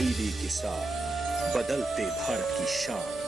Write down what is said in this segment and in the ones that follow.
तब्दीली के साथ बदलते भारत की शान।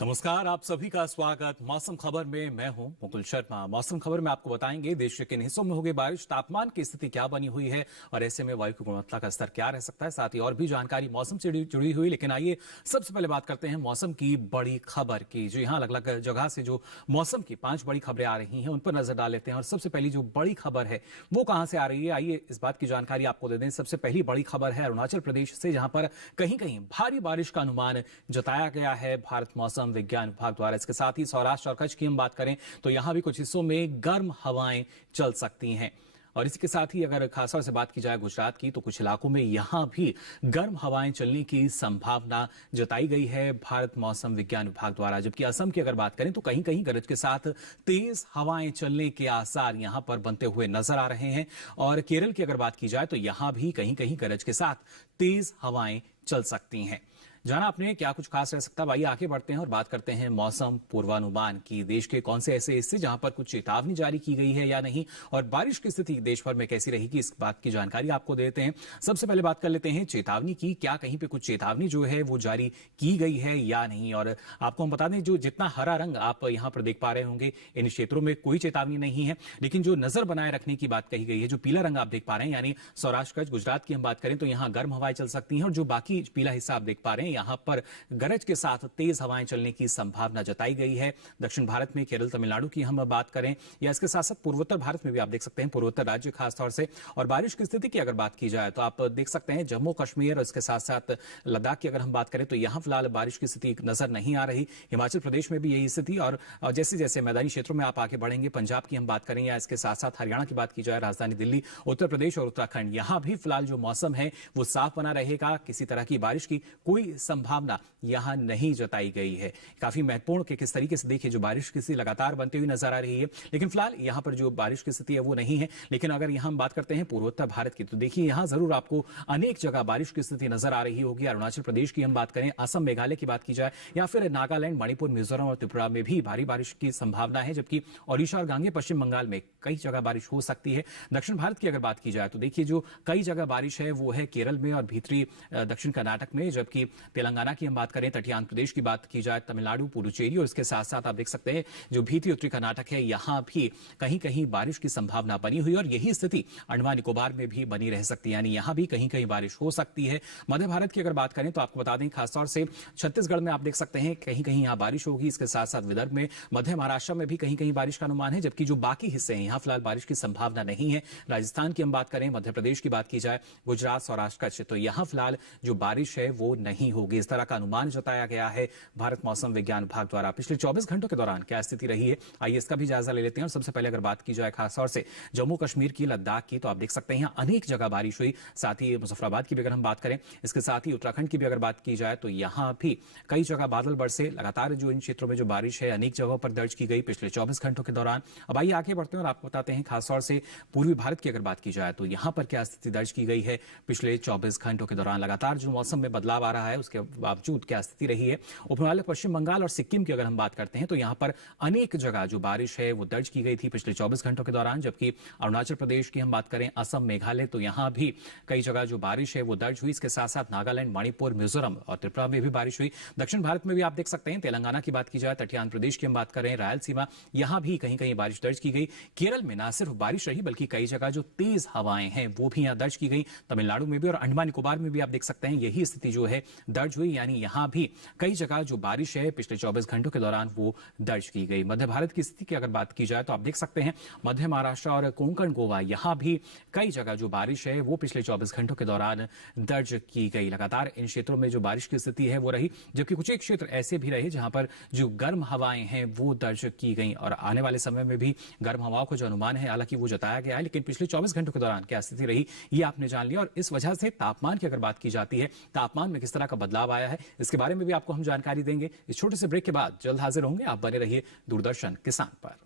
नमस्कार, आप सभी का स्वागत। मौसम खबर में मैं हूं मुकुल शर्मा। मौसम खबर में आपको बताएंगे देश के किन हिस्सों में होगी बारिश, तापमान की स्थिति क्या बनी हुई है और ऐसे में वायु की गुणवत्ता का स्तर क्या रह सकता है, साथ ही और भी जानकारी मौसम से जुड़ी हुई। लेकिन आइए सबसे पहले बात करते हैं मौसम की बड़ी खबर की। जी हाँ, अलग अलग जगह से जो मौसम की 5 बड़ी खबरें आ रही हैं उन पर नजर डाल लेते हैं। और सबसे पहली जो बड़ी खबर है वो कहां से आ रही है, आइए इस बात की जानकारी आपको दे दें। सबसे पहली बड़ी खबर है अरुणाचल प्रदेश से, जहां पर कहीं कहीं भारी बारिश का अनुमान जताया गया है भारत मौसम विज्ञान विभाग द्वारा। इसके साथ ही सौराष्ट्र और कच्छ की हम बात करें तो यहां भी कुछ हिस्सों में गर्म हवाएं चल सकती हैं। और इसके साथ ही अगर खासतौर से बात की जाए गुजरात की, तो कुछ इलाकों में यहां भी गर्म हवाएं चलने की संभावना जताई गई है भारत मौसम विज्ञान विभाग द्वारा। जबकि असम की अगर बात करें तो कहीं कहीं गरज के साथ तेज हवाएं चलने के आसार यहां पर बनते हुए नजर आ रहे हैं। और केरल की अगर बात की जाए तो यहां भी कहीं कहीं गरज के साथ तेज हवाएं चल सकती हैं। जाना आपने क्या कुछ खास रह सकता है, आइए आगे बढ़ते हैं और बात करते हैं मौसम पूर्वानुमान की। देश के कौन से ऐसे हिस्से जहां पर कुछ चेतावनी जारी की गई है या नहीं, और बारिश की स्थिति देश भर में कैसी रहेगी, इस बात की जानकारी आपको देते हैं। सबसे पहले बात कर लेते हैं चेतावनी की। क्या कहीं पे कुछ चेतावनी जो है वो जारी की गई है या नहीं। और आपको हम बता दें, जो जितना हरा रंग आप यहां पर देख पा रहे होंगे, इन क्षेत्रों में कोई चेतावनी नहीं है। लेकिन जो नजर बनाए रखने की बात कही गई है, जो पीला रंग आप देख पा रहे हैं, यानी सौराष्ट्र कच्छ गुजरात की हम बात करें तो यहां गर्म हवाएं चल सकती हैं। और जो बाकी पीला हिस्सा आप देख पा रहे हैं, यहां पर गरज के साथ तेज हवाएं चलने की संभावना जताई गई है। दक्षिण भारत में केरल तमिलनाडु की हम बात करें या इसके साथ साथ पूर्वोत्तर भारत में भी आप देख सकते हैं, पूर्वोत्तर राज्य खासतौर से। और बारिश की स्थिति की अगर बात की जाए तो आप देख सकते हैं जम्मू कश्मीर और इसके साथ साथ लद्दाख की अगर हम बात करें तो यहां फिलहाल बारिश की स्थिति नजर नहीं आ रही। हिमाचल प्रदेश में भी यही स्थिति। और जैसे जैसे मैदानी क्षेत्रों में आप आगे बढ़ेंगे, पंजाब की हम बात करें या इसके साथ साथ हरियाणा की बात की जाए, राजधानी दिल्ली, उत्तर प्रदेश और उत्तराखंड, यहां भी फिलहाल जो मौसम है वो साफ बना रहेगा। किसी तरह की बारिश की कोई संभावना यहां नहीं जताई गई है। काफी महत्वपूर्ण कि किस तरीके से देखिए जो बारिश की स्थिति लगातार बनती हुई नजर आ रही है। लेकिन फिलहाल यहां पर जो बारिश की स्थिति है वो नहीं है। लेकिन अगर यहां हम बात करते हैं पूर्वोत्तर भारत की, तो देखिए यहां जरूर आपको अनेक जगह बारिश की स्थिति नजर आ रही होगी। अरुणाचल प्रदेश की हम बात करें, असम मेघालय की बात की जाए या फिर नागालैंड, मणिपुर, मिजोरम और त्रिपुरा में भी भारी बारिश की संभावना है। जबकि ओडिशा और गांगे पश्चिम बंगाल में कई जगह बारिश हो सकती है। दक्षिण भारत की अगर बात की जाए तो देखिए जो कई जगह बारिश है वो है केरल में और भीतरी दक्षिण कर्नाटक में। जबकि तेलंगाना की हम बात करें, तटीय आंध्र प्रदेश की बात की जाए, तमिलनाडु, पुडुचेरी और इसके साथ साथ आप देख सकते हैं जो भीतरी उत्तरी कर्नाटक है, यहां भी कहीं कहीं बारिश की संभावना बनी हुई। और यही स्थिति अंडमान निकोबार में भी बनी रह सकती है, यानी यहां भी कहीं कहीं बारिश हो सकती है। मध्य भारत की अगर बात करें तो आपको बता दें खासतौर से छत्तीसगढ़ में आप देख सकते हैं कहीं कहीं यहां बारिश होगी। इसके साथ साथ विदर्भ में, मध्य महाराष्ट्र में भी कहीं कहीं बारिश का अनुमान है। जबकि जो बाकी हिस्से हैं यहां फिलहाल बारिश की संभावना नहीं है। राजस्थान की हम बात करें, मध्य प्रदेश की बात की जाए, गुजरात, सौराष्ट्र, कच्छ, तो यहां फिलहाल जो बारिश है वो नहीं होगी। इस तरह का अनुमान जताया गया है भारत मौसम विज्ञान विभाग द्वारा। पिछले 24 घंटों के दौरान क्या स्थिति रही है, आइए इसका भी जायजा ले लेते हैं। और सबसे पहले अगर बात की जाए खासतौर से जम्मू कश्मीर की, लद्दाख की, तो आप देख सकते हैं यहां अनेक जगह बारिश हुई। साथ ही मुजफ्फराबाद की भी अगर हम बात करें, इसके साथ ही उत्तराखंड की भी अगर बात की जाए तो यहां भी कई जगह बादल बरसे। लगातार जो इन क्षेत्रों में जो बारिश है अनेक जगहों पर दर्ज की गई पिछले 24 घंटों के दौरान। अब आइए आगे बढ़ते हैं और आपको बताते हैं खासतौर से पूर्वी भारत की अगर बात की जाए तो यहां पर क्या स्थिति दर्ज की गई है पिछले 24 घंटों के दौरान। लगातार जो मौसम में बदलाव आ रहा है उसके बावजूद क्या स्थिति रही है। उपहिमालय पश्चिम बंगाल और सिक्किम की अगर हम बात करते हैं तो यहां पर अनेक जगह जो बारिश है वो दर्ज की गई थी पिछले 24 घंटों के दौरान। जबकि अरुणाचल प्रदेश की हम बात करें, असम, मेघालय, तो यहां भी कई जगह जो बारिश है वो दर्ज हुई। इसके साथ साथ नागालैंड, मणिपुर, मिजोरम और त्रिपुरा में भी बारिश हुई। दक्षिण भारत में भी आप देख सकते हैं, तेलंगाना की बात की जाए, तटीय आंध्र प्रदेश की हम बात करें, रायलसीमा, यहां भी कहीं कहीं बारिश दर्ज की गई। केरल में ना सिर्फ बारिश रही बल्कि कई जगह जो तेज हवाएं हैं वो भी यहां दर्ज की गई। तमिलनाडु में भी और अंडमान निकोबार में भी आप देख सकते हैं यही स्थिति जो है दर्ज हुई। यानी यहां भी कई जगह जो बारिश है पिछले 24 घंटों के दौरान वो दर्ज की गई। मध्य भारत की स्थिति की अगर बात की जाए तो आप देख सकते हैं मध्य महाराष्ट्र और कोंकण, गोवा, यहां भी कई जगह जो बारिश है वो पिछले 24 घंटों के दौरान दर्ज की गई। लगातार इन क्षेत्रों में जो बारिश की स्थिति है वो रही। जबकि कुछ एक क्षेत्र ऐसे भी रहे जहां पर जो गर्म हवाएं हैं वो दर्ज की गई। और आने वाले समय में भी गर्म हवाओं का जो अनुमान है हालांकि वो जताया गया है, लेकिन पिछले 24 घंटों के दौरान क्या स्थिति रही ये आपने जान लिया। और इस वजह से तापमान की अगर बात की जाती है, तापमान में किस तरह का बदलाव आया है, इसके बारे में भी आपको हम जानकारी देंगे। इस छोटे से ब्रेक के बाद जल्द हाजिर होंगे। आप बने रहिए दूरदर्शन किसान पर।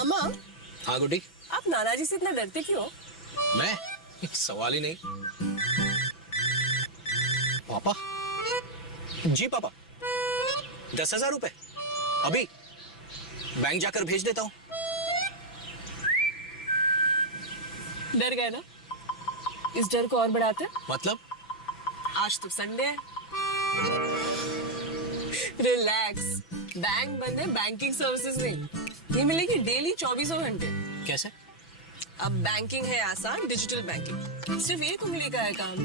मामा, हाँ गुड्डी। आप नाना जी से इतना डरते क्यों? मैं? सवाल ही नहीं। पापा? जी पापा। 10,000 रुपए अभी बैंक जाकर भेज देता हूँ। डर गए ना? इस डर को और बढ़ाते हैं। मतलब? आज तो संडे है। रिलैक्स, बैंक बंद है, बैंकिंग सर्विसेज नहीं। ये मिलेगी डेली 24 घंटे। कैसे? अब बैंकिंग है आसान, डिजिटल बैंकिंग। सिर्फ एक उंगली का है काम।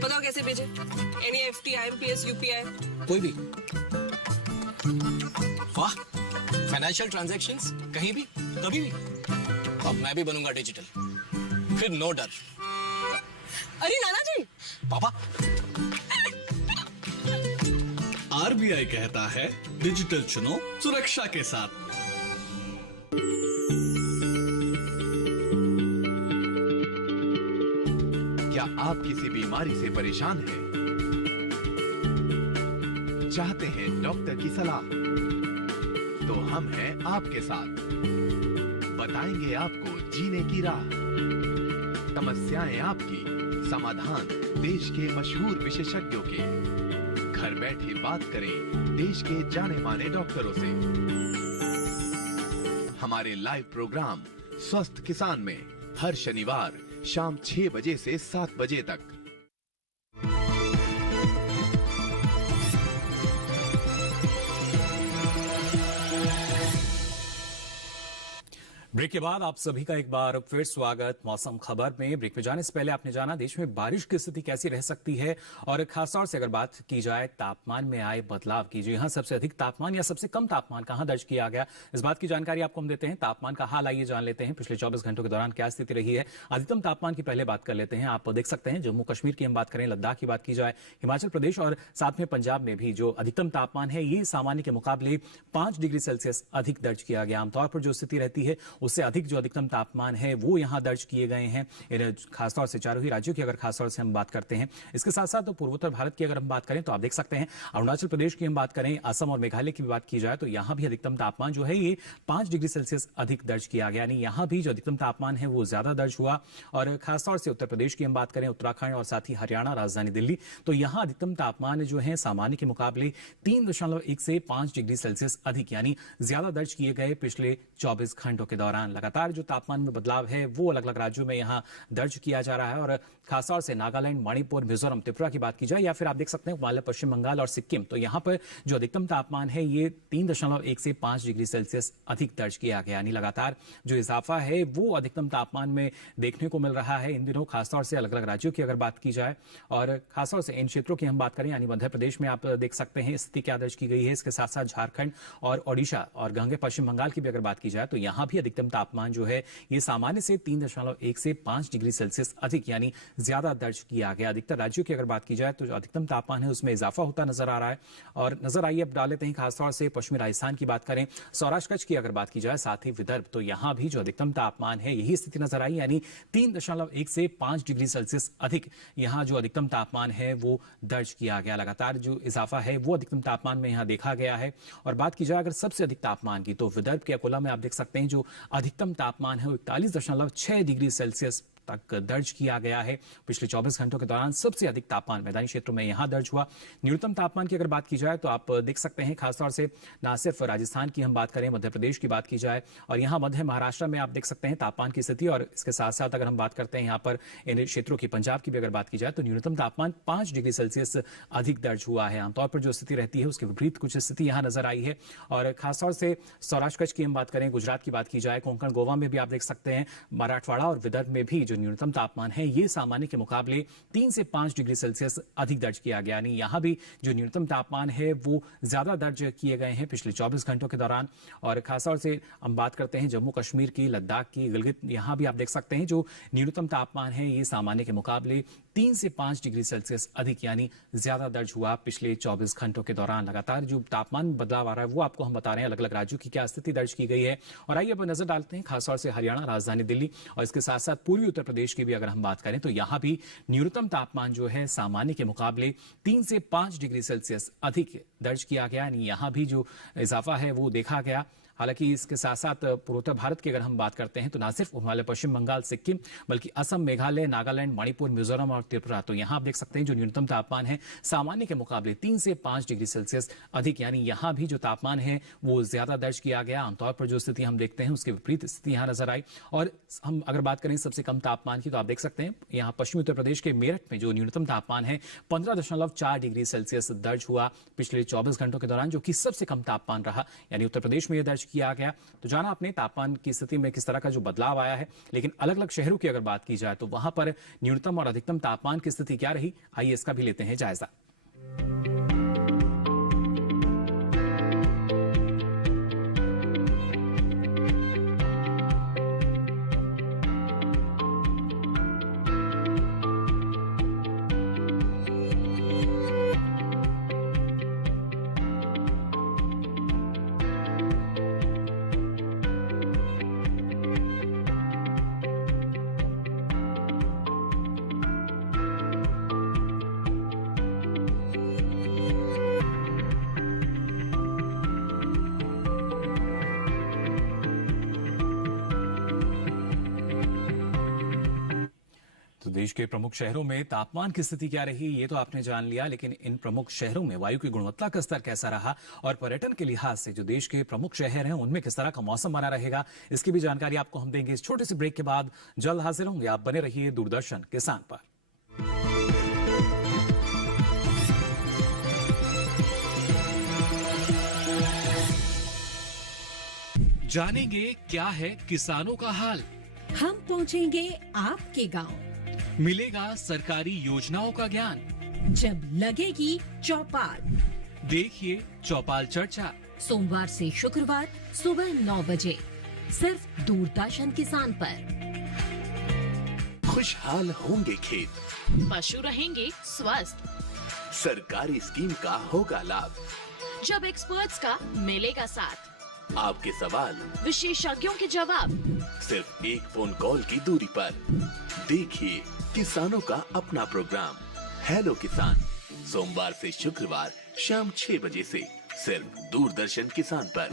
बताओ कैसे भेजे? NEFT, IMPS, UPI। कोई भी। वाह, फाइनेंशियल ट्रांजैक्शंस कहीं भी कभी भी। अब मैं भी बनूंगा डिजिटल, फिर नो डर। अरे नाना जी, पापा। RBI कहता है डिजिटल चुनो सुरक्षा के साथ। क्या आप किसी बीमारी से परेशान हैं? चाहते हैं डॉक्टर की सलाह? तो हम हैं आपके साथ। बताएंगे आपको जीने की राह। समस्याएं आपकी, समाधान देश के मशहूर विशेषज्ञों के। घर बैठे बात करें देश के जाने माने डॉक्टरों से। हमारे लाइव प्रोग्राम स्वस्थ किसान में हर शनिवार शाम 6 बजे से 7 बजे तक। ब्रेक के बाद आप सभी का एक बार फिर स्वागत मौसम खबर में। ब्रेक में जाने से पहले आपने जाना देश में बारिश की स्थिति कैसी रह सकती है और खासतौर से अगर बात की जाए तापमान में आए बदलाव की। जी हां, सबसे अधिक तापमान या सबसे कम तापमान कहां दर्ज किया गया, इस बात की जानकारी आपको हम देते हैं। तापमान का हाल आइए जान लेते हैं पिछले 24 घंटों के दौरान क्या स्थिति रही है। अधिकतम तापमान की पहले बात कर लेते हैं। आप देख सकते हैं जम्मू कश्मीर की हम बात करें, लद्दाख की बात की जाए, हिमाचल प्रदेश और साथ में पंजाब में भी जो अधिकतम तापमान है ये सामान्य के मुकाबले 5 डिग्री सेल्सियस अधिक दर्ज किया गया। आमतौर पर जो स्थिति रहती है उससे अधिक जो अधिकतम तापमान है वो यहां दर्ज किए गए हैं। खासतौर से चारों ही राज्यों की अगर खासतौर से हम बात करते हैं, इसके साथ साथ तो पूर्वोत्तर भारत की अगर हम बात करें तो आप देख सकते हैं अरुणाचल प्रदेश की हम बात करें, असम और मेघालय की भी बात की जाए तो यहां भी अधिकतम तापमान जो है ये 5 डिग्री सेल्सियस अधिक दर्ज किया गया। यानी यहां भी जो अधिकतम तापमान है वो ज्यादा दर्ज हुआ। और खासतौर से उत्तर प्रदेश की हम बात करें, उत्तराखंड और साथ ही हरियाणा, राजधानी दिल्ली, तो यहां अधिकतम तापमान जो है सामान्य के मुकाबले 3.1 से 5 डिग्री सेल्सियस अधिक यानी ज्यादा दर्ज किए गए पिछले 24 घंटों के दौरान। लगातार जो तापमान में बदलाव है वो अलग अलग राज्यों में यहां दर्ज किया जा रहा है। और खासतौर से नागालैंड, मणिपुर, मिजोरम, त्रिपुरा की बात की जाए या फिर आप देख सकते हैं हिमालय, पश्चिम बंगाल और सिक्किम, तो यहां पर जो अधिकतम तापमान है ये 3.1 से 5 डिग्री सेल्सियस अधिक दर्ज किया गया। यानी लगातार जो इजाफा है वो अधिकतम तापमान में देखने को मिल रहा है इन दिनों, खासतौर से अलग अलग राज्यों की अगर बात की जाए। और खासतौर से इन क्षेत्रों की हम बात करें यानी मध्य प्रदेश में आप देख सकते हैं स्थिति क्या दर्ज की गई है। इसके साथ साथ झारखंड और ओडिशा और गंगे पश्चिम बंगाल की भी अगर बात की जाए तो यहां भी अधिकतम तापमान जो है ये सामान्य से 3.1 से 5 डिग्री सेल्सियस अधिक यानी ज्यादा दर्ज किया गया। अधिकतर राज्यों की अगर बात की जाए तो जो अधिकतम तापमान है उसमें इजाफा होता नजर आ रहा है। और नजर आइए अब डाल लेते हैं खासतौर से पश्चिमी राजस्थान की बात करें, सौराष्ट्र कच्छ की अगर बात की जाए, साथ ही विदर्भ, तो यहां भी जो अधिकतम तापमान है यही स्थिति नजर आई यानी 3.1 से 5 डिग्री सेल्सियस अधिक यहां जो अधिकतम तापमान है वो दर्ज किया गया। लगातार जो इजाफा है वो अधिकतम तापमान में यहां देखा गया है। और बात की जाए अगर सबसे अधिक तापमान की तो विदर्भ के अकोला में आप देख सकते हैं जो अधिकतम तापमान है वो 41.6 डिग्री सेल्सियस तक दर्ज किया गया है। पिछले 24 घंटों के दौरान सबसे अधिक तापमान मैदानी क्षेत्रों में यहां दर्ज हुआ। न्यूनतम तापमान की अगर बात की जाए तो आप देख सकते हैं खासतौर से ना सिर्फ राजस्थान की हम बात करें, मध्य प्रदेश की बात की जाए और यहां मध्य महाराष्ट्र में आप देख सकते हैं तापमान की स्थिति। और इसके साथ साथ अगर हम बात करते हैं यहां पर इन क्षेत्रों की, पंजाब की भी अगर बात की जाए तो न्यूनतम तापमान 5 डिग्री सेल्सियस अधिक दर्ज हुआ है। आमतौर पर जो स्थिति रहती है उसके विपरीत कुछ स्थिति यहां नजर आई है। और खासतौर से सौराष्ट्र कच्छ की हम बात करें, गुजरात की बात की जाए, कोंकण, गोवा में भी आप देख सकते हैं, मराठवाड़ा और विदर्भ में भी जो न्यूनतम तापमान है ये सामान्य के मुकाबले 3 से 5 डिग्री सेल्सियस अधिक दर्ज किया गया। यानी यहां भी जो न्यूनतम तापमान है वो ज्यादा दर्ज किए गए हैं पिछले 24 घंटों के दौरान। और खासतौर से हम बात करते हैं जम्मू कश्मीर की, लद्दाख की, गिलगित, यहां भी आप देख सकते हैं जो न्यूनतम तापमान है ये सामान्य के मुकाबले 3 से 5 डिग्री सेल्सियस अधिक यानी ज्यादा दर्ज हुआ पिछले 24 घंटों के दौरान। लगातार जो तापमान बदलाव आ रहा है वो आपको हम बता रहे हैं अलग अलग राज्यों की क्या स्थिति दर्ज की गई है। और आइए अब नजर डालते हैं खासतौर से हरियाणा, राजधानी दिल्ली और इसके साथ साथ पूर्वी उत्तर प्रदेश की भी अगर हम बात करें तो यहां भी न्यूनतम तापमान जो है सामान्य के मुकाबले 3 से 5 डिग्री सेल्सियस अधिक दर्ज किया गया। यानी यहां भी जो इजाफा है वो देखा गया। हालांकि इसके साथ साथ पूर्वोत्तर भारत की अगर हम बात करते हैं तो ना सिर्फ हिमालय, पश्चिम बंगाल, सिक्किम, बल्कि असम, मेघालय, नागालैंड, मणिपुर, मिजोरम और त्रिपुरा, तो यहाँ आप देख सकते हैं जो न्यूनतम तापमान है सामान्य के मुकाबले 3 से 5 डिग्री सेल्सियस अधिक, यानी यहाँ भी जो तापमान है वो ज्यादा दर्ज किया गया। आमतौर पर जो स्थिति हम देखते हैं उसके विपरीत स्थिति यहाँ नजर आई। और हम अगर बात करें सबसे कम तापमान की, तो आप देख सकते हैं यहाँ पश्चिमी उत्तर प्रदेश के मेरठ में जो न्यूनतम तापमान है 15.4 डिग्री सेल्सियस दर्ज हुआ पिछले 24 घंटों के दौरान, जो कि सबसे कम तापमान रहा, यानी उत्तर प्रदेश में यह दर्ज किया गया। तो जाना आपने तापमान की स्थिति में किस तरह का जो बदलाव आया है, लेकिन अलग अलग शहरों की अगर बात की जाए तो वहां पर न्यूनतम और अधिकतम तापमान की स्थिति क्या रही, आइए इसका भी लेते हैं जायजा। तो देश के प्रमुख शहरों में तापमान की स्थिति क्या रही ये तो आपने जान लिया, लेकिन इन प्रमुख शहरों में वायु की गुणवत्ता का स्तर कैसा रहा और पर्यटन के लिहाज से जो देश के प्रमुख शहर हैं उनमें किस तरह का मौसम बना रहेगा, इसकी भी जानकारी आपको हम देंगे इस छोटे से ब्रेक के बाद। जल्द हाजिर होंगे, आप बने रहिए दूरदर्शन किसान पर। जानेंगे क्या है किसानों का हाल, हम पहुंचेंगे आपके गांव। मिलेगा सरकारी योजनाओं का ज्ञान, जब लगेगी चौपाल। देखिए चौपाल चर्चा, सोमवार से शुक्रवार सुबह 9 बजे सिर्फ दूरदर्शन किसान पर। खुशहाल होंगे खेत, पशु रहेंगे स्वस्थ, सरकारी स्कीम का होगा लाभ, जब एक्सपर्ट्स का मिलेगा साथ, आपके सवाल विशेषज्ञों के जवाब, सिर्फ एक फोन कॉल की दूरी पर। देखिए किसानों का अपना प्रोग्राम हेलो किसान, सोमवार से शुक्रवार शाम 6 बजे से सिर्फ दूरदर्शन किसान पर।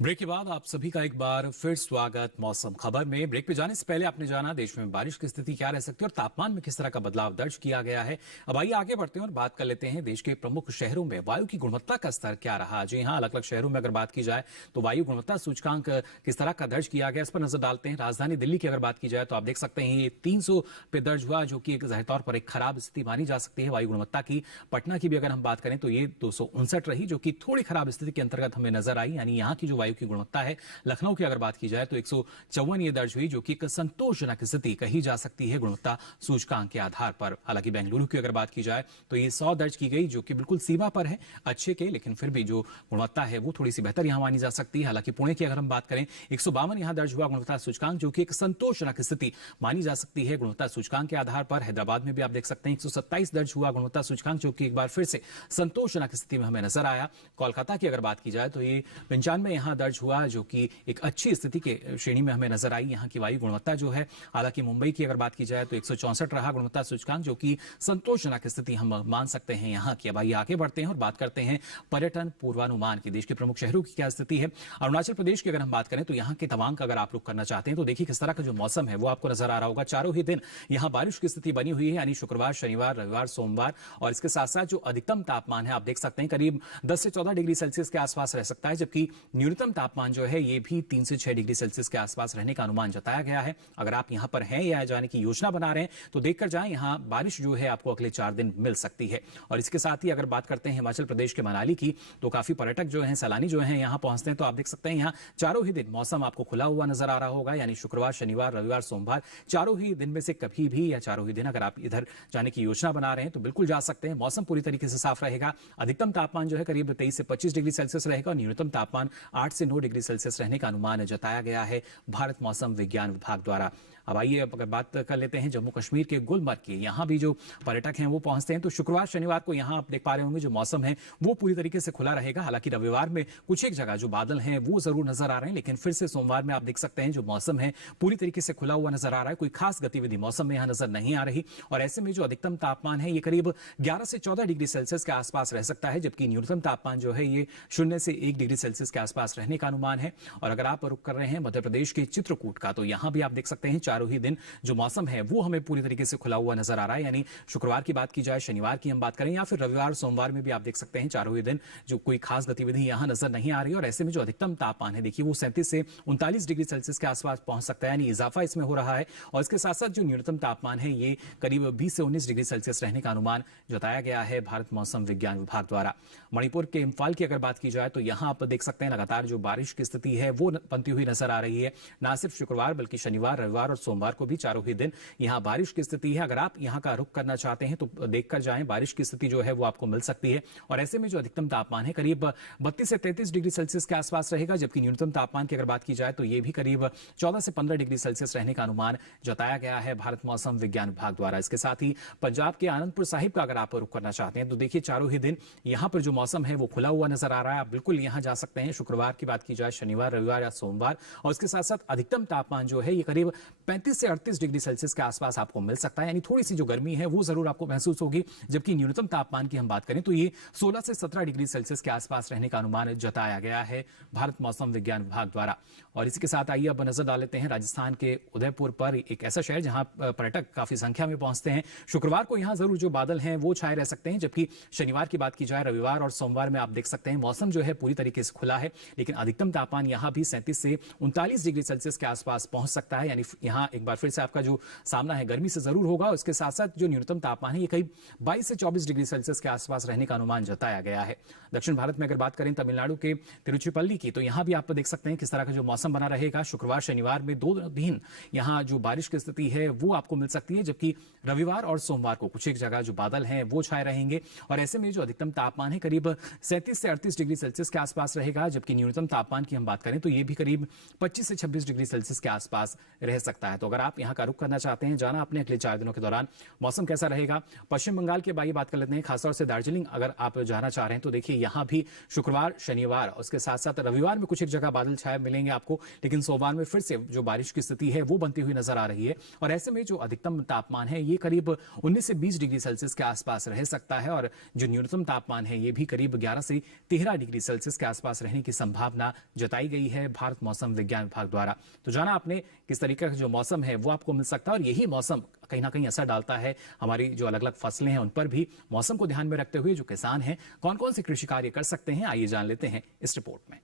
ब्रेक के बाद आप सभी का एक बार फिर स्वागत मौसम खबर में। ब्रेक पे जाने से पहले आपने जाना देश में बारिश की स्थिति क्या रह सकती है और तापमान में किस तरह का बदलाव दर्ज किया गया है। अब आइए आगे बढ़ते हैं और बात कर लेते हैं देश के प्रमुख शहरों में वायु की गुणवत्ता का स्तर क्या रहा। जी हाँ, अलग अलग शहरों में अगर बात की जाए तो वायु गुणवत्ता सूचकांक किस तरह का दर्ज किया गया, इस पर नजर डालते हैं। राजधानी दिल्ली की अगर बात की जाए तो आप देख सकते हैं ये 300 पे दर्ज हुआ, जो कि जाहिर तौर पर एक खराब स्थिति मानी जा सकती है वायु गुणवत्ता की। पटना की भी अगर हम बात करें तो ये 259 रही, जो कि थोड़ी खराब स्थिति के अंतर्गत हमें नजर आई, यानी यहाँ की जो वायु की गुणवत्ता है। लखनऊ की अगर बात की जाए तो 154 ये दर्ज हुई, जो कि एक संतोषजनक स्थिति कही जा सकती है गुणवत्ता सूचकांक के आधार पर। हालांकि बेंगलुरु की अगर बात की जाए तो ये 100 दर्ज की गई, जो कि बिल्कुल सीमा पर है अच्छे के, लेकिन फिर भी जो गुणवत्ता है वो थोड़ी सी बेहतर यहां मानी जा सकती है। हालांकि पुणे की अगर हम बात करें 152 यहां दर्ज हुआ गुणवत्ता सूचकांक, जो कि एक संतोषजनक स्थिति मानी जा सकती है गुणवत्ता सूचकांक के आधार पर। हैदराबाद में भी आप देख सकते हैं 127 दर्ज हुआ गुणवत्ता सूचकांक, जो कि एक बार फिर से संतोषजनक स्थिति में हमें नजर आया। कोलकाता की अगर बात की जाए तो ये 95 यहां दर्ज हुआ, जो कि एक अच्छी स्थिति के श्रेणी में हमें नजर आई यहाँ की वायु गुणवत्ता जो है। हालांकि मुंबई की अगर बात की जाए तो 164 रहा गुणवत्ता सूचकांक, जो कि संतोषजनक स्थिति हम मान सकते हैं यहाँ की। अब आइए आगे बढ़ते हैं और बात करते हैं पर्यटन पूर्वानुमान की। देश के प्रमुख शहरों की क्या स्थिति है। अरुणाचल प्रदेश की अगर हम बात करें तो यहाँ के तवांग अगर आप लोग करना चाहते हैं तो देखिए किस तरह का जो मौसम है वो आपको नजर आ रहा होगा। चारों ही दिन यहाँ बारिश की स्थिति बनी हुई है, यानी शुक्रवार, शनिवार, रविवार, सोमवार। और इसके साथ साथ जो अधिकतम तापमान है आप देख सकते हैं करीब 10 से 14 डिग्री सेल्सियस के आसपास रह सकता है, जबकि न्यूनतम तापमान जो है ये भी 3 से 6 डिग्री सेल्सियस के आसपास रहने का अनुमान जताया गया है। अगर आप यहां पर हैं या जाने की योजना बना रहे हैं तो देखकर जाएं, यहां बारिश जो है आपको अगले 4 दिन मिल सकती है। और इसके साथ ही अगर बात करते हैं हिमाचल प्रदेश के मनाली की, तो काफी पर्यटक जो हैं, सैलानी जो हैं यहां पहुंचते हैं, तो आप देख सकते हैं यहां चारों ही दिन मौसम आपको खुला हुआ नजर आ रहा होगा, यानी शुक्रवार, शनिवार, रविवार, सोमवार, चारों ही दिन में से कभी भी या चारों ही दिन अगर आप इधर जाने की योजना बना रहे हैं तो बिल्कुल जा सकते हैं। मौसम पूरी तरीके से साफ रहेगा। अधिकतम तापमान जो है करीब 23 से 25 डिग्री सेल्सियस रहेगा और न्यूनतम तापमान 8 से 9 डिग्री सेल्सियस रहने का अनुमान जताया गया है भारत मौसम विज्ञान विभाग द्वारा। अब आइए अगर बात कर लेते हैं जम्मू कश्मीर के गुलमर्ग की। यहाँ भी जो पर्यटक हैं वो पहुंचते हैं, तो शुक्रवार शनिवार को यहाँ आप देख पा रहे होंगे जो मौसम है वो पूरी तरीके से खुला रहेगा। हालांकि रविवार में कुछ एक जगह जो बादल हैं वो जरूर नजर आ रहे हैं, लेकिन फिर से सोमवार में आप देख सकते हैं जो मौसम है पूरी तरीके से खुला हुआ नजर आ रहा है। कोई खास गतिविधि मौसम में यहाँ नजर नहीं आ रही, और ऐसे में जो अधिकतम तापमान है ये करीब 11 से 14 डिग्री सेल्सियस के आसपास रह सकता है, जबकि न्यूनतम तापमान जो है ये 0 से 1 डिग्री सेल्सियस के आसपास रहने का अनुमान है। और अगर आप रुक कर रहे हैं मध्य प्रदेश के चित्रकूट का, तो यहाँ भी आप देख सकते हैं चारों ही दिन जो मौसम है वो हमें पूरी तरीके से खुला हुआ नजर आ रहा है। यानी शुक्रवार की बात की जाए, शनिवार की हम बात करें, या फिर रविवार सोमवार में भी आप देख सकते हैं चारों ही दिन जो कोई खास गतिविधि यहाँ नजर नहीं आ रही। और ऐसे में जो अधिकतम तापमान है देखिए वो 37 से 39 डिग्री सेल्सियस के आसपास पहुंच सकता है, यानी इजाफा इसमें हो रहा है। और इसके साथ साथ जो न्यूनतम तापमान है ये करीब 20 से 19 डिग्री सेल्सियस रहने का अनुमान जताया गया है भारत मौसम विज्ञान विभाग द्वारा। मणिपुर के इम्फाल की अगर बात की जाए तो यहाँ आप देख सकते हैं लगातार जो बारिश की स्थिति है वो बनती हुई नजर आ रही है। ना सिर्फ शुक्रवार बल्कि शनिवार, रविवार और सोमवार को भी चारों ही दिन यहाँ बारिश की स्थिति है। अगर आप यहाँ का रुख करना चाहते हैं तो देखकर जाएं, बारिश की स्थिति जो है वो आपको मिल सकती है। और ऐसे में जो अधिकतम तापमान है करीब 32 से 33 डिग्री सेल्सियस के आसपास रहेगा, जबकि न्यूनतम तापमान की अगर बात की जाए तो ये भी करीब 14 से 15 डिग्री सेल्सियस रहने का अनुमान जताया गया है भारत मौसम विज्ञान विभाग द्वारा। इसके साथ ही पंजाब के आनंदपुर साहिब का अगर आप रुख करना चाहते हैं तो देखिए चारों ही दिन यहाँ पर जो मौसम है वो खुला हुआ नजर आ रहा है। आप बिल्कुल यहाँ जा सकते हैं शुक्रवार की बात की जाए, शनिवार, रविवार या सोमवार। और इसके साथ साथ अधिकतम तापमान जो है ये करीब 35 से 38 डिग्री सेल्सियस के आसपास आपको मिल सकता है, यानी थोड़ी सी जो गर्मी है वो जरूर आपको महसूस होगी। जबकि न्यूनतम तापमान की हम बात करें तो ये 16 से 17 डिग्री सेल्सियस के आसपास रहने का अनुमान जताया गया है भारत मौसम विज्ञान विभाग द्वारा। और इसी के साथ आइए अब नजर डाल लेते हैं राजस्थान के उदयपुर पर, एक ऐसा शहर जहां पर्यटक काफी संख्या में पहुंचते हैं। शुक्रवार को यहां जरूर जो बादल हैं वो छाए रह सकते हैं, जबकि शनिवार की बात की जाए, रविवार और सोमवार में आप देख सकते हैं मौसम जो है पूरी तरीके से खुला है। लेकिन अधिकतम तापमान यहां भी 37 से 39 डिग्री सेल्सियस के आसपास पहुंच सकता है, यानी यहां एक बार फिर से आपका जो सामना है गर्मी से जरूर होगा। उसके साथ साथ जो न्यूनतम तापमान है ये करीब 22 से 24 डिग्री सेल्सियस के आसपास रहने का अनुमान जताया गया है। दक्षिण भारत में अगर बात करें तमिलनाडु के तिरुचिपल्ली की, तो यहां भी आप देख सकते हैं किस तरह का जो मौसम बना रहेगा। शुक्रवार शनिवार में 2 दिन यहां जो बारिश की स्थिति है वो आपको मिल सकती है, जबकि रविवार और सोमवार को कुछ एक जगह जो बादल हैं वो छाए रहेंगे। और ऐसे में जो अधिकतम तापमान है करीब 37 से 38 डिग्री सेल्सियस के आसपास रहेगा, जबकि न्यूनतम तापमान की हम बात करें तो ये भी करीब 25 से 26 डिग्री सेल्सियस के आसपास रह सकता है। तो अगर आप यहाँ का रुख करना चाहते हैं, जाना अपने अगले 4 दिनों के दौरान मौसम कैसा रहेगा। पश्चिम बंगाल के बारे बात कर लेते हैं, खासतौर से दार्जिलिंग अगर आप जाना चाह रहे हैं तो देखिए यहाँ भी शुक्रवार शनिवार उसके साथ साथ रविवार में कुछ एक जगह बादल छाए मिलेंगे आपको, लेकिन सोमवार में फिर से जो बारिश की स्थिति है वो बनती हुई नजर आ रही है। और ऐसे में जो अधिकतम तापमान है ये करीब 19 से 20 डिग्री सेल्सियस के आसपास रह सकता है, और जो न्यूनतम तापमान है ये भी करीब 11 से 13 डिग्री सेल्सियस के आसपास रहने की संभावना जताई गई है भारत मौसम विज्ञान विभाग द्वारा। तो जाना आपने किस तरीके का जो मौसम है वो आपको मिल सकता है, और यही मौसम कहीं ना कहीं असर डालता है हमारी जो अलग अलग फसलें हैं उन पर भी। मौसम को ध्यान में रखते हुए जो किसान हैं कौन कौन से कृषि कार्य कर सकते हैं, आइए जान लेते हैं इस रिपोर्ट में।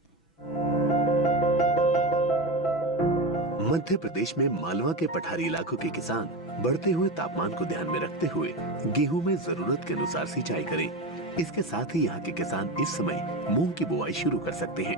मध्य प्रदेश में मालवा के पठारी इलाकों के किसान बढ़ते हुए तापमान को ध्यान में रखते हुए गेहूं में जरूरत के अनुसार सिंचाई करें। इसके साथ ही यहाँ के किसान इस समय मूंग की बुआई शुरू कर सकते हैं।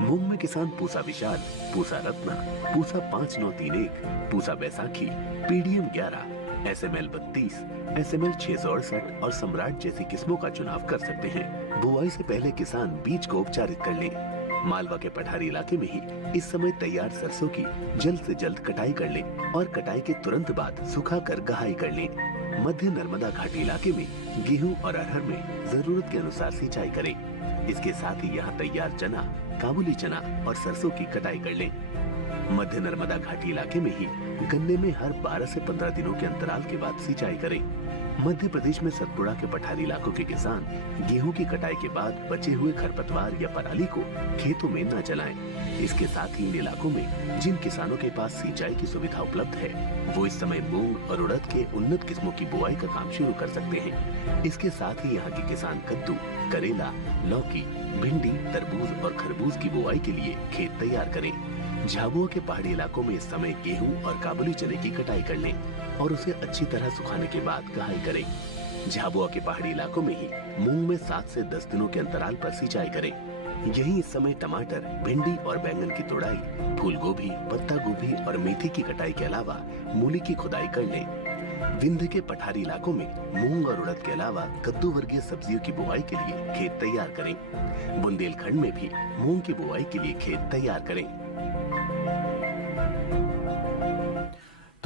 मूंग में किसान पूसा विशाल, Pusa Ratna, Pusa 5931, Pusa Baisakhi, PDM 11, SML 32, SML 668 और सम्राट जैसी किस्मों का चुनाव कर सकते हैं। बुआई से पहले किसान बीज को उपचारित कर लें। मालवा के पठारी इलाके में ही इस समय तैयार सरसों की जल्द से जल्द कटाई कर लें और कटाई के तुरंत बाद सुखाकर गहाई कर लें। मध्य नर्मदा घाटी इलाके में गेहूं और अरहर में जरूरत के अनुसार सिंचाई करें। इसके साथ ही यहाँ तैयार चना, काबुली चना और सरसों की कटाई कर लें। मध्य नर्मदा घाटी इलाके में ही गन्ने में हर 12 से 15 दिनों के अंतराल के बाद सिंचाई करें। मध्य प्रदेश में सतपुड़ा के पठारी इलाकों के किसान गेहूं की कटाई के बाद बचे हुए खरपतवार या पराली को खेतों में न जलाएं। इसके साथ ही इन इलाकों में जिन किसानों के पास सिंचाई की सुविधा उपलब्ध है वो इस समय मूंग और उड़द के उन्नत किस्मों की बुआई का काम शुरू कर सकते हैं। इसके साथ ही यहाँ के किसान कद्दू, करेला, लौकी, भिंडी, तरबूज और खरबूज की बुआई के लिए खेत तैयार करें। झाबुआ के पहाड़ी इलाकों में इस समय गेहूं और काबुली चने की कटाई कर लें और उसे अच्छी तरह सुखाने के बाद गहाई करें। झाबुआ के पहाड़ी इलाकों में ही मूंग में 7 से 10 दिनों के अंतराल पर सिंचाई करें। यहीं इस समय टमाटर, भिंडी और बैंगन की तुड़ाई, फूल गोभी, पत्ता गोभी और मेथी की कटाई के अलावा मूली की खुदाई कर लें। विंध्य के पठारी इलाकों में मूंग और उड़द के अलावा कद्दू वर्गीय सब्जियों की बुआई के लिए खेत तैयार करें। बुंदेलखंड में भी मूंग की बुआई के लिए खेत तैयार करें।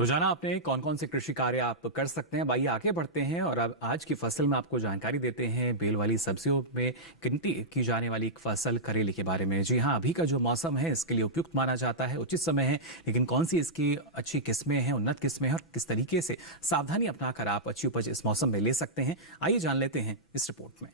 तो जाना आपने कौन कौन से कृषि कार्य आप कर सकते हैं। आइए आगे बढ़ते हैं और अब आज की फसल में आपको जानकारी देते हैं बेल वाली सब्जियों में गिनती की जाने वाली एक फसल करेले के बारे में। जी हाँ, अभी का जो मौसम है इसके लिए उपयुक्त माना जाता है, उचित समय है, लेकिन कौन सी इसकी अच्छी किस्में हैं, उन्नत किस्में हैं और किस तरीके से सावधानी अपनाकर आप अच्छी उपज इस मौसम में ले सकते हैं, आइए जान लेते हैं इस रिपोर्ट में।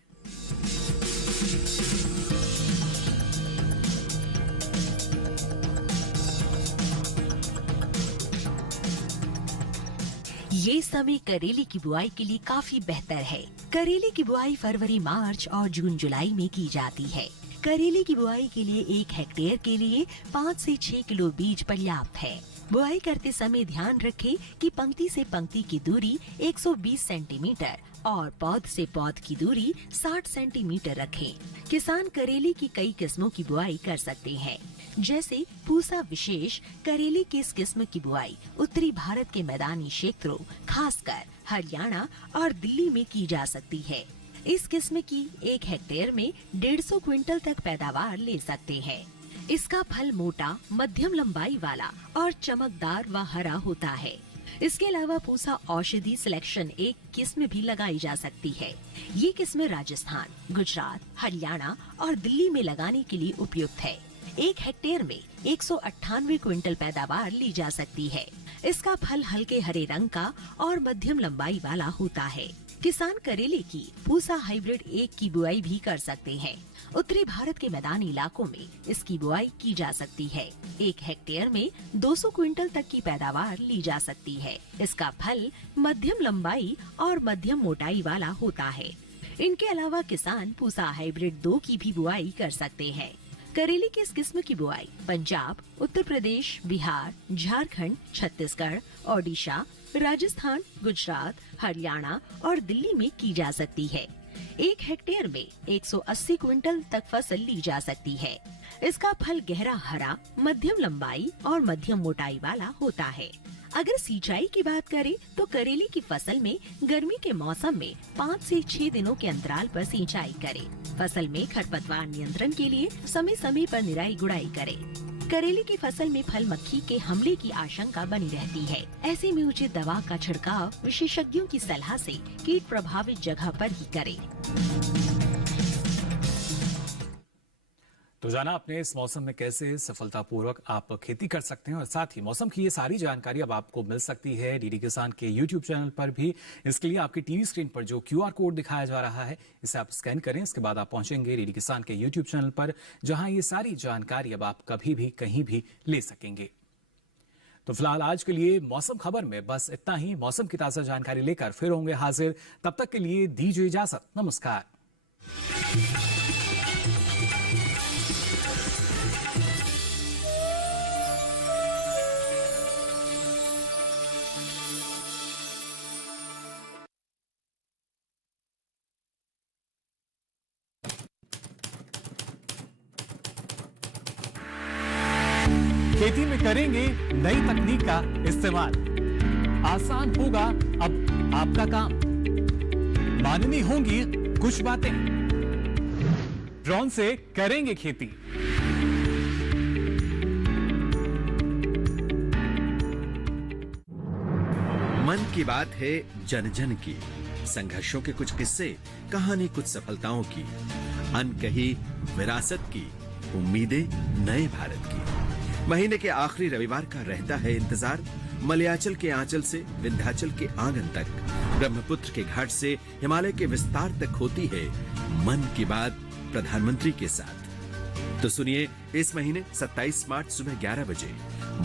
ये समय करेले की बुआई के लिए काफी बेहतर है। करेले की बुआई फरवरी, मार्च और जून, जुलाई में की जाती है। करेले की बुआई के लिए 1 हेक्टेयर के लिए 5 से 6 किलो बीज पर्याप्त है। बुआई करते समय ध्यान रखें कि पंक्ति से पंक्ति की दूरी 120 सेंटीमीटर और पौध से पौध की दूरी 60 सेंटीमीटर रखें। किसान करेले की कई किस्मों की बुआई कर सकते हैं, जैसे पूसा विशेष करेले की इस किस्म की बुआई उत्तरी भारत के मैदानी क्षेत्रों, खासकर हरियाणा और दिल्ली में की जा सकती है। इस किस्म की 1 हेक्टेयर में 150 क्विंटल तक पैदावार ले सकते हैं। इसका फल मोटा, मध्यम लंबाई वाला और चमकदार व हरा होता है। इसके अलावा पूसा औषधि सिलेक्शन एक किस्म भी लगाई जा सकती है। ये किस्म राजस्थान, गुजरात, हरियाणा और दिल्ली में लगाने के लिए उपयुक्त है। 1 हेक्टेयर में 198 क्विंटल पैदावार ली जा सकती है। इसका फल हल्के हरे रंग का और मध्यम लंबाई वाला होता है। किसान करेले की पूसा हाइब्रिड 1 की बुआई भी कर सकते हैं। उत्तरी भारत के मैदानी इलाकों में इसकी बुआई की जा सकती है। 1 हेक्टेयर में 200 क्विंटल तक की पैदावार ली जा सकती है। इसका फल मध्यम लंबाई और मध्यम मोटाई वाला होता है। इनके अलावा किसान पूसा हाइब्रिड 2 की भी बुआई कर सकते हैं। करेले की इस किस्म की बुआई पंजाब, उत्तर प्रदेश, बिहार, झारखंड, छत्तीसगढ़, ओडिशा, राजस्थान, गुजरात, हरियाणा और दिल्ली में की जा सकती है। 1 हेक्टेयर में 180 क्विंटल तक फसल ली जा सकती है। इसका फल गहरा हरा, मध्यम लंबाई और मध्यम मोटाई वाला होता है। अगर सिंचाई की बात करें तो करेले की फसल में गर्मी के मौसम में 5 से 6 दिनों के अंतराल पर सिंचाई करें। फसल में खरपतवार नियंत्रण के लिए समय समय पर निराई गुड़ाई करें। करेले की फसल में फल मक्खी के हमले की आशंका बनी रहती है। ऐसे में उचित दवा का छिड़काव विशेषज्ञों की सलाह से कीट प्रभावित जगह पर ही करें। तो जाना आपने इस मौसम में कैसे सफलतापूर्वक आप खेती कर सकते हैं और साथ ही मौसम की ये सारी जानकारी अब आपको मिल सकती है डीडी किसान के यूट्यूब चैनल पर भी। इसके लिए आपकी टीवी स्क्रीन पर जो QR कोड दिखाया जा रहा है इसे आप स्कैन करें। इसके बाद आप पहुंचेंगे डीडी किसान के यूट्यूब चैनल पर, जहां ये सारी जानकारी अब आप कभी भी कहीं भी ले सकेंगे। तो फिलहाल आज के लिए मौसम खबर में बस इतना ही। मौसम की ताजा जानकारी लेकर फिर होंगे हाजिर, तब तक के लिए दीजिए इजाजत। नमस्कार। खेती में करेंगे नई तकनीक का इस्तेमाल, आसान होगा अब आपका काम, माननी होंगी कुछ बातें, ड्रोन से करेंगे खेती। मन की बात है जन जन की, संघर्षों के कुछ किस्से, कहानी कुछ सफलताओं की, अनकही विरासत की, उम्मीदें नए भारत की। महीने के आखिरी रविवार का रहता है इंतजार। मलयाचल के आंचल से विंध्याचल के आंगन तक, ब्रह्मपुत्र के घाट से हिमालय के विस्तार तक होती है मन की बात प्रधानमंत्री के साथ। तो सुनिए इस महीने 27 मार्च सुबह 11 बजे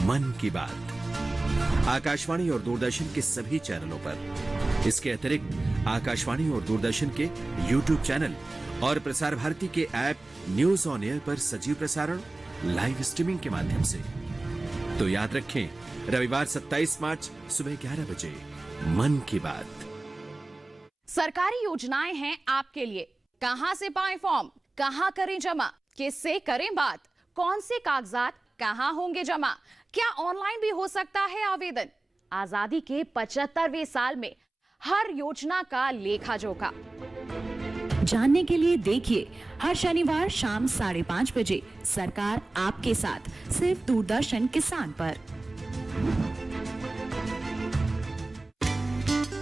मन की बात आकाशवाणी और दूरदर्शन के सभी चैनलों पर। इसके अतिरिक्त आकाशवाणी और दूरदर्शन के YouTube चैनल और प्रसार भारती के ऐप न्यूज ऑन एयर पर सजीव प्रसारण लाइव स्ट्रीमिंग के माध्यम से। तो याद रखें, रविवार 27 मार्च सुबह 11 बजे मन की बात। सरकारी योजनाएं हैं आपके लिए। कहां से पाएं फॉर्म, कहां करें जमा, किससे करें बात, कौन से कागजात कहां होंगे जमा, क्या ऑनलाइन भी हो सकता है आवेदन। आजादी के 75वें साल में हर योजना का लेखा जोखा जानने के लिए देखिए हर शनिवार शाम 5:30 बजे सरकार आपके साथ, सिर्फ दूरदर्शन किसान पर।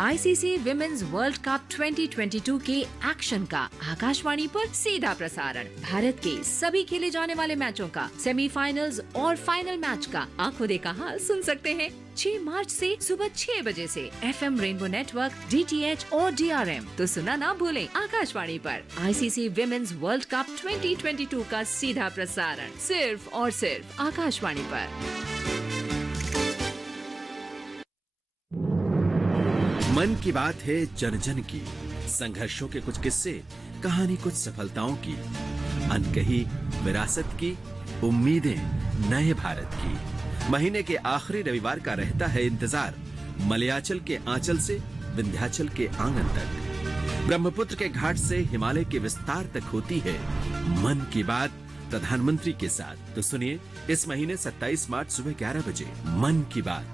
आईसीसी विमेन्स वर्ल्ड कप 2022 के एक्शन का आकाशवाणी पर सीधा प्रसारण। भारत के सभी खेले जाने वाले मैचों का सेमीफाइनल्स और फाइनल मैच का आंखों देखा हाल सुन सकते हैं 6 मार्च से सुबह 6 बजे से FM रेनबो नेटवर्क, DTH और DRM। तो सुना ना भूलें आकाशवाणी पर आईसीसी विमेन्स वर्ल्ड कप 2022 का सीधा प्रसारण सिर्फ और सिर्फ आकाशवाणी पर। मन की बात है जन जन की, संघर्षों के कुछ किस्से, कहानी कुछ सफलताओं की, अनकही विरासत की, उम्मीदें नए भारत की। महीने के आखिरी रविवार का रहता है इंतजार, मलयाचल के आंचल से विंध्याचल के आंगन तक, ब्रह्मपुत्र के घाट से हिमालय के विस्तार तक होती है मन की बात प्रधानमंत्री के साथ। तो सुनिए इस महीने 27 मार्च सुबह 11 बजे मन की बात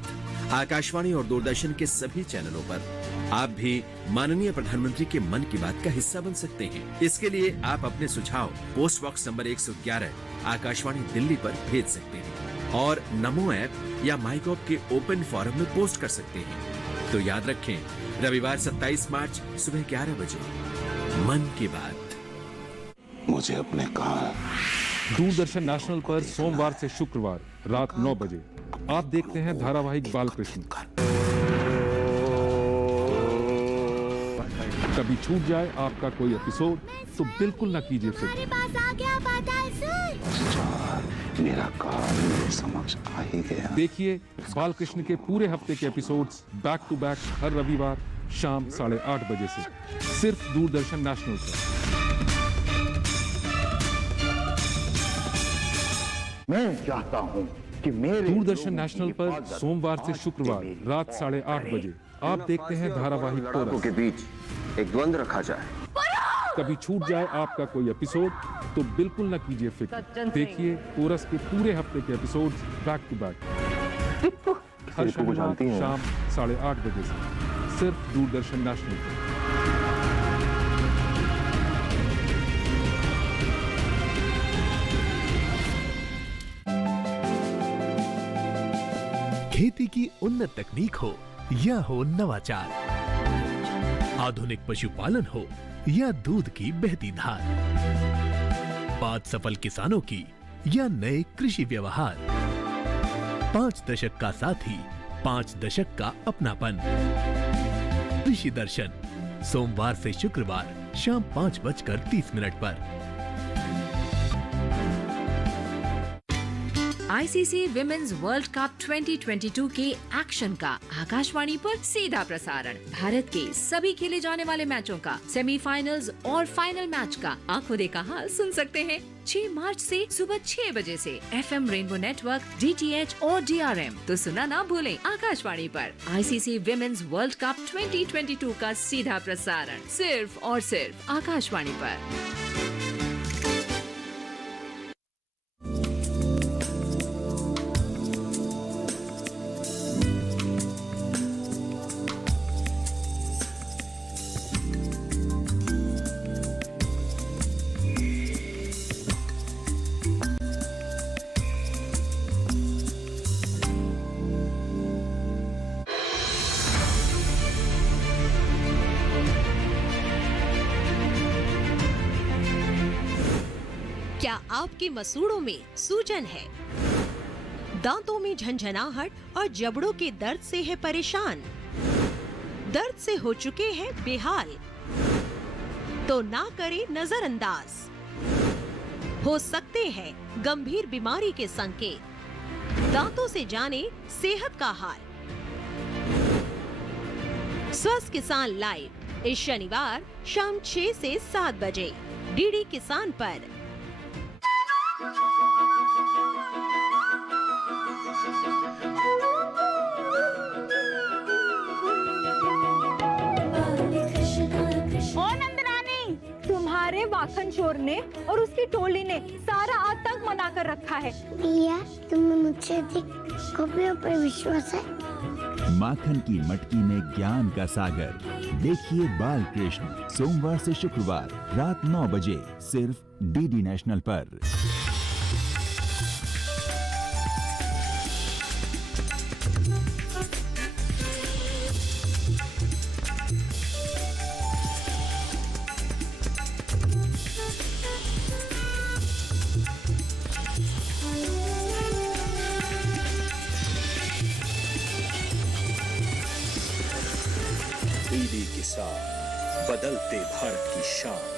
आकाशवाणी और दूरदर्शन के सभी चैनलों पर। आप भी माननीय प्रधानमंत्री के मन की बात का हिस्सा बन सकते हैं। इसके लिए आप अपने सुझाव post box number 111 Akashvani Delhi पर भेज सकते हैं और नमो ऐप या माईगॉव के ओपन फोरम में पोस्ट कर सकते हैं। तो याद रखें, रविवार 27 मार्च सुबह 11 बजे मन की बात। मुझे अपने कहा दूरदर्शन नेशनल पर सोमवार से शुक्रवार रात 9 बजे आप देखते हैं धारावाहिक बालकृष्ण। कभी छूट जाए आपका कोई एपिसोड तो बिल्कुल न कीजिए फिक्र। मेरा काम मेरे समक्ष आ ही गया। देखिए बालकृष्ण के पूरे हफ्ते के एपिसोड्स बैक टू बैक हर रविवार शाम 8:30 बजे से सिर्फ दूरदर्शन नेशनल पर। मैं चाहता हूँ कि मेरे दूरदर्शन नेशनल पर सोमवार से शुक्रवार रात 8:30 बजे आप देखते हैं धारावाहिक कोरस के बीच एक द्वंद्व रखा जाए। कभी छूट जाए आपका कोई एपिसोड तो बिल्कुल न कीजिए फिक्र। देखिए कोरस के पूरे हफ्ते के एपिसोड्स बैक टू बैक हर शनिवार शाम 8:30 बजे से सिर्फ दूरदर्शन नेशनल पर। खेती की उन्नत तकनीक हो या हो नवाचार, आधुनिक पशुपालन हो या दूध की बहती धार, बात सफल किसानों की या नए कृषि व्यवहार, 5 दशक का साथी, 5 दशक का अपनापन। कृषि दर्शन सोमवार से शुक्रवार शाम 5:30 पर। आईसीसी विमेन्स वर्ल्ड कप 2022 के एक्शन का आकाशवाणी पर सीधा प्रसारण। भारत के सभी खेले जाने वाले मैचों का सेमीफाइनल्स और फाइनल मैच का आंखों देखा हाल सुन सकते हैं 6 मार्च से सुबह 6 बजे से FM रेनबो नेटवर्क, DTH और DRM। तो सुना ना भूलें आकाशवाणी पर आईसीसी विमेन्स वर्ल्ड कप 2022 का सीधा प्रसारण सिर्फ और सिर्फ आकाशवाणी पर। क्या आपके मसूड़ों में सूजन है, दांतों में झंझनाहट और जबड़ों के दर्द से है परेशान, दर्द से हो चुके हैं बेहाल, तो ना करें नजरअंदाज, हो सकते हैं गंभीर बीमारी के संकेत। दांतों से जाने सेहत का हाल। स्वस्थ किसान लाइव इस शनिवार शाम 6 से 7 बजे डीडी किसान पर। तुम्हारे माखन चोर ने और उसकी टोली ने सारा आतंक मना कर रखा है। भैया तुम्हें मुझसे कॉपियों पर विश्वास है? माखन की मटकी में ज्ञान का सागर। देखिए बाल कृष्ण सोमवार से शुक्रवार रात 9 बजे सिर्फ डीडी नेशनल पर। साथ बदलते भारत की शान।